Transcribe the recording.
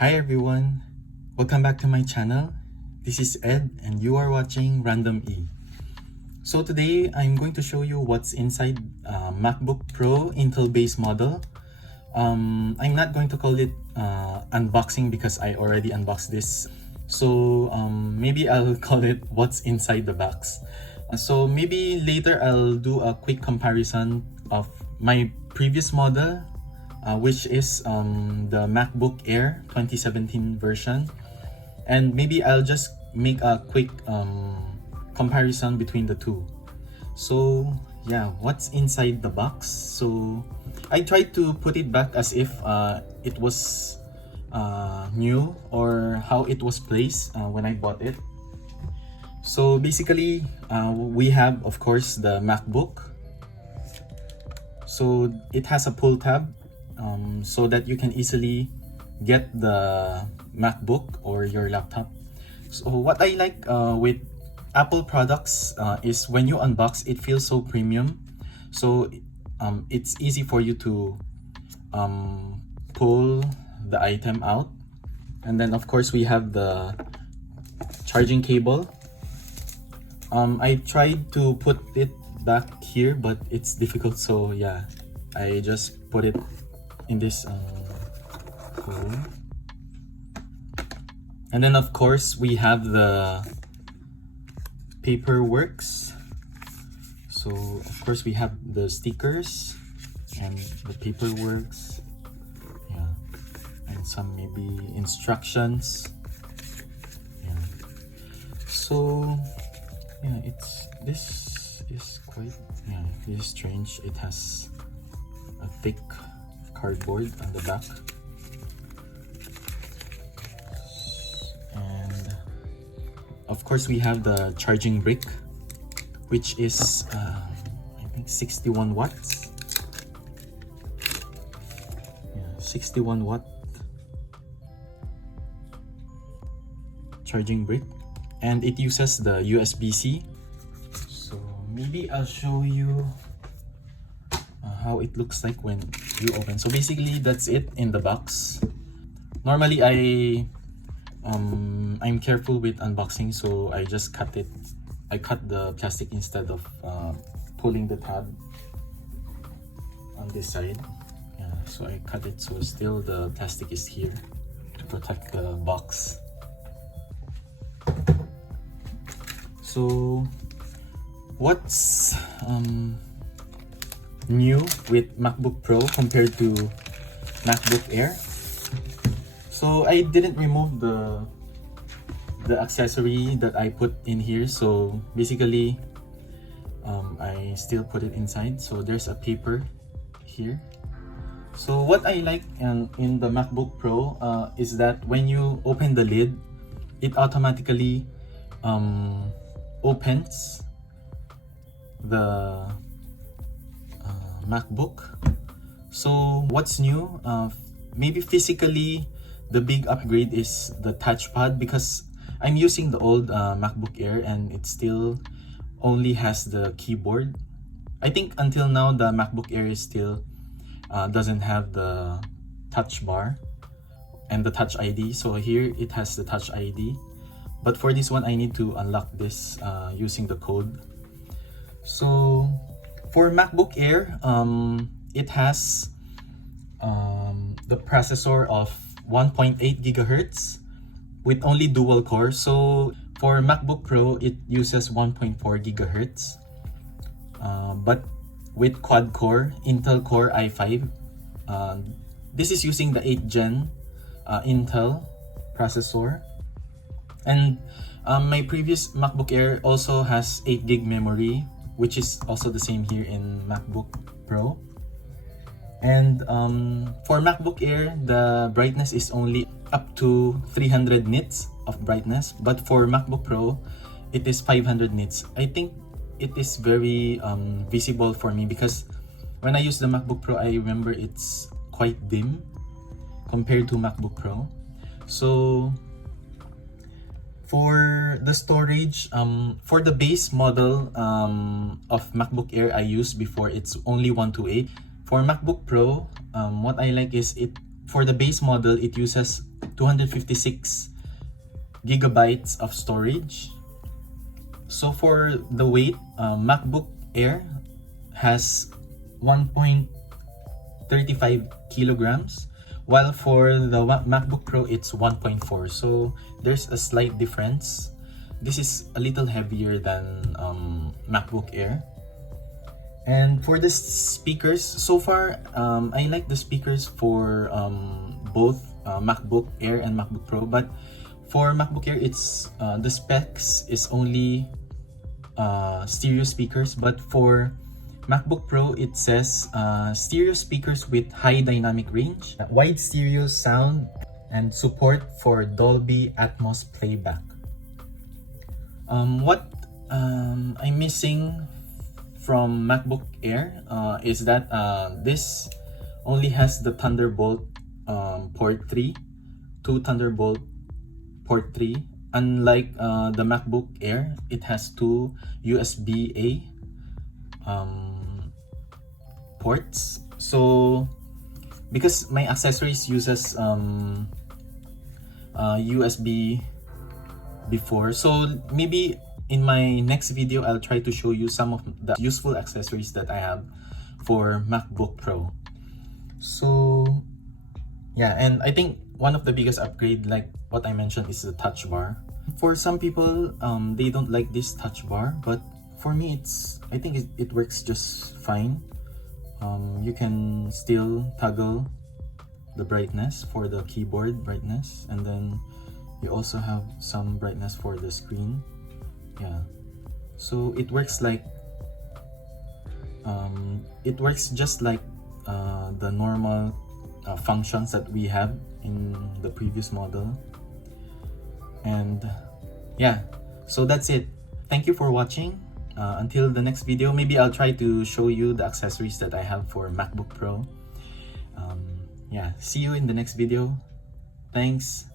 Hi everyone, welcome back to my channel. This is Ed and you are watching Random E. So today I'm going to show you what's inside MacBook Pro Intel base model. I'm not going to call it unboxing because I already unboxed this. So maybe I'll call it what's inside the box. So maybe later I'll do a quick comparison of my previous model, which is the MacBook Air 2017 version, and maybe I'll just make a quick comparison between the two. So yeah, what's inside the box? So I tried to put it back as if it was new, or how it was placed when I bought it. So basically we have, of course, the MacBook. So it has a pull tab so that you can easily get the MacBook or your laptop. So what I like with Apple products is when you unbox, it feels so premium. So it's easy for you to pull the item out. And then of course we have the charging cable. I tried to put it back here, but it's difficult, so yeah, I just put it in this hole. And then of course we have the paperworks. So of course we have the stickers and the paperworks, yeah, and some maybe instructions, yeah. So yeah, this is quite, yeah, this is strange. It has a thick cardboard on the back, and of course we have the charging brick, which is I think 61 watts. Yeah, 61 watt charging brick, and it uses the USB-C. So maybe I'll show you how it looks like when you open. So basically that's it in the box. Normally I'm careful with unboxing, so I just cut it. I cut the plastic instead of pulling the tab on this side. Yeah, so I cut it so still the plastic is here to protect the box. So what's new with MacBook Pro compared to MacBook Air? So I didn't remove the accessory that I put in here. So basically I still put it inside. So there's a paper here. So what I like in the MacBook Pro is that when you open the lid, it automatically opens the MacBook. So what's new? Maybe physically the big upgrade is the touchpad, because I'm using the old MacBook Air and it still only has the keyboard. I think until now the MacBook Air is still doesn't have the touch bar and the touch ID. So here it has the touch ID, but for this one I need to unlock this using the code. So for MacBook Air, it has the processor of 1.8 gigahertz with only dual core. So for MacBook Pro, it uses 1.4 gigahertz, but with quad core, Intel Core i5. This is using the 8th gen Intel processor. And my previous MacBook Air also has 8 gig memory, which is also the same here in MacBook Pro. And for MacBook Air, the brightness is only up to 300 nits of brightness, but for MacBook Pro, it is 500 nits. I think it is very visible for me because when I use the MacBook Pro, I remember it's quite dim compared to MacBook Pro. So for the storage, for the base model of MacBook Air I used before, it's only 128. For MacBook Pro, what I like is it for the base model, it uses 256 gigabytes of storage. So for the weight, MacBook Air has 1.35 kilograms, while for the MacBook Pro it's 1.4. So there's a slight difference. This is a little heavier than MacBook Air. And for the speakers, so far I like the speakers for both MacBook Air and MacBook Pro, but for MacBook Air, it's the specs is only stereo speakers, but for MacBook Pro, it says stereo speakers with high dynamic range, wide stereo sound, and support for Dolby Atmos playback. What I'm missing from MacBook Air is that this only has the Thunderbolt port 3, two Thunderbolt port 3. Unlike the MacBook Air, it has two USB-A ports. So because my accessories uses USB before, so maybe in my next video I'll try to show you some of the useful accessories that I have for MacBook Pro. So yeah, and I think one of the biggest upgrade, like what I mentioned, is the touch bar. For some people, they don't like this touch bar, but for me, I think it works just fine. You can still toggle the brightness for the keyboard brightness, and then you also have some brightness for the screen. Yeah, so it works like just like the normal functions that we have in the previous model. And yeah, so that's it. Thank you for watching. Until the next video, maybe I'll try to show you the accessories that I have for MacBook Pro. Yeah, see you in the next video. Thanks.